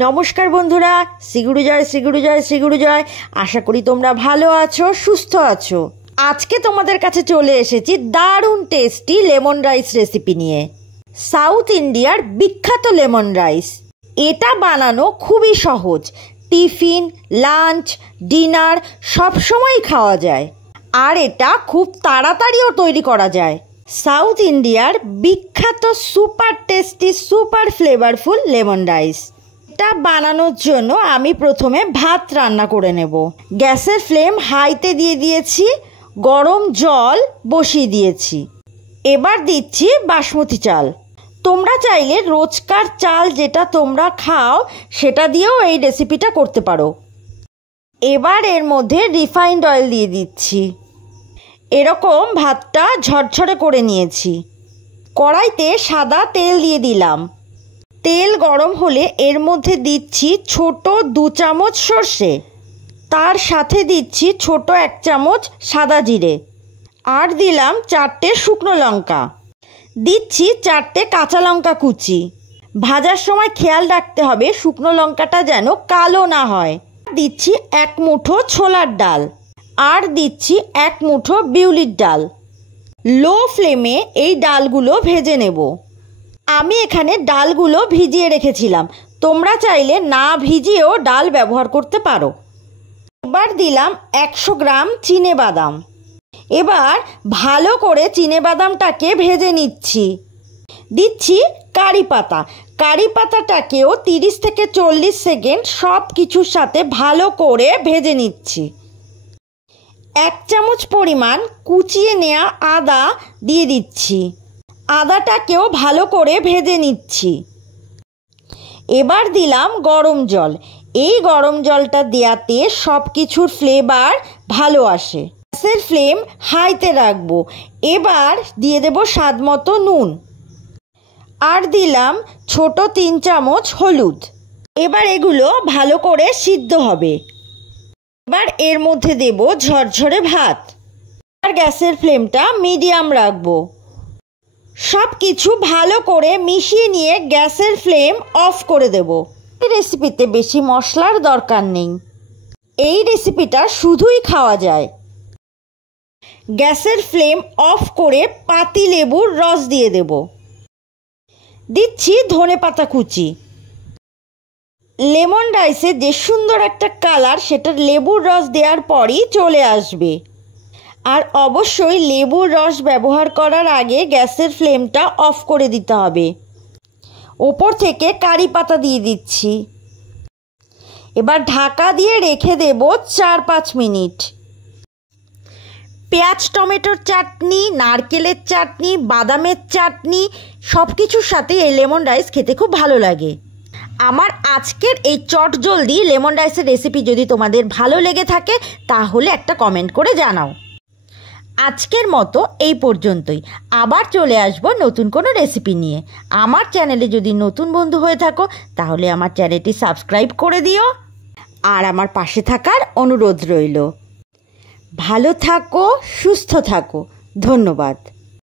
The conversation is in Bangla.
নমস্কার বন্ধুরা, শ্রীগুরুজয়। আশা করি তোমরা ভালো আছো, সুস্থ আছো। আজকে তোমাদের কাছে চলে এসেছি দারুণ টেস্টি লেমন রাইস রেসিপি নিয়ে। সাউথ ইন্ডিয়ার বিখ্যাত লেমন রাইস। এটা বানানো খুবই সহজ, টিফিন, লাঞ্চ, ডিনার সবসময় খাওয়া যায়। আর এটা খুব তাড়াতাড়িও তৈরি করা যায়। সাউথ ইন্ডিয়ার বিখ্যাত super tasty, super flavourful lemon rice. এটা বানানোর জন্য আমি প্রথমে ভাত রান্না করে নেব। গ্যাসের ফ্লেম হাইতে দিয়ে দিয়েছি, গরম জল বসিয়ে দিয়েছি। এবার দিচ্ছি বাসমতি চাল। তোমরা চাইলে রোজকার চাল যেটা তোমরা খাও সেটা দিয়েও এই রেসিপিটা করতে পারো। এবার এর মধ্যে রিফাইন্ড অয়েল দিয়ে দিচ্ছি। এরকম ভাতটা ঝরঝরে করে নিয়েছি। কড়াইতে সাদা তেল দিয়ে দিলাম। তেল গরম হলে এর মধ্যে দিচ্ছি ছোট 2 চামচ সর্ষে, তার সাথে দিচ্ছি ছোট 1 চামচ সাদা জিরে, আর দিলাম 4টে শুকনো লঙ্কা, দিচ্ছি 4টে কাঁচা লঙ্কা কুচি। ভাজার সময় খেয়াল রাখতে হবে শুকনো লঙ্কাটা যেন কালো না হয়। দিচ্ছি 1 মুঠো ছোলার ডাল, আর দিচ্ছি 1 মুঠো বিউলির ডাল। লো ফ্লেমে এই ডালগুলো ভেজে নেব। আমি এখানে ডালগুলো ভিজিয়ে রেখেছিলাম, তোমরা চাইলে না ভিজিয়েও ডাল ব্যবহার করতে পারো। এবার দিলাম 100 গ্রাম চিনেবাদাম। এবার ভালো করে চিনেবাদামটাকে ভেজে নিচ্ছি। দিচ্ছি কারি পাতা। কারি পাতাটাকেও 30 থেকে 40 সেকেন্ড সব কিছুর সাথে ভালো করে ভেজে নিচ্ছি। 1 চামচ পরিমাণ কুচিয়ে নেওয়া আদা দিয়ে দিচ্ছি। আদাটাকেও ভালো করে ভেজে নিচ্ছি। এবার দিলাম গরম জল। এই গরম জলটা দেওয়াতে সব কিছুর ফ্লেভার ভালো আসে। গ্যাসের ফ্লেম হাইতে রাখবো। এবার দিয়ে দেব স্বাদ মতো নুন, আর দিলাম ছোট 3 চামচ হলুদ। এবার এগুলো ভালো করে সিদ্ধ হবে। এবার এর মধ্যে দেব ঝরঝরে ভাত, আর গ্যাসের ফ্লেমটা মিডিয়াম রাখবো। সব কিছু ভালো করে মিশিয়ে নিয়ে গ্যাসের ফ্লেম অফ করে দেব। এই রেসিপিতে বেশি মশলার দরকার নেই। এই রেসিপিটা শুধুই খাওয়া যায়। গ্যাসের ফ্লেম অফ করে পাতিলেবুর রস দিয়ে দেব। দিচ্ছি ধনেপাতা কুচি। লেমন রাইসে যে সুন্দর একটা কালার সেটা লেবুর রস দেওয়ার পরই চলে আসবে। আর অবশ্যই লেবুর রস ব্যবহার করার আগে গ্যাসের ফ্লেমটা অফ করে দিতে হবে। ওপর থেকে কারি পাতা দিয়ে দিচ্ছি। এবার ঢাকা দিয়ে রেখে দেব 4-5 মিনিট। পেঁয়াজ টমেটোর চাটনি, নারকেলের চাটনি, বাদামের চাটনি সব কিছুর সাথে এই লেমন রাইস খেতে খুব ভালো লাগে। আমার আজকের এই চটজলদি লেমন রাইসের রেসিপি যদি তোমাদের ভালো লেগে থাকে তাহলে একটা কমেন্ট করে জানাও। আজকের মতো এই পর্যন্তই। আবার চলে আসবো নতুন কোনো রেসিপি নিয়ে। আমার চ্যানেলে যদি নতুন বন্ধু হয়ে থাকো তাহলে আমার চ্যানেলটি সাবস্ক্রাইব করে দিও, আর আমার পাশে থাকার অনুরোধ রইল। ভালো থাকো, সুস্থ থাকো। ধন্যবাদ।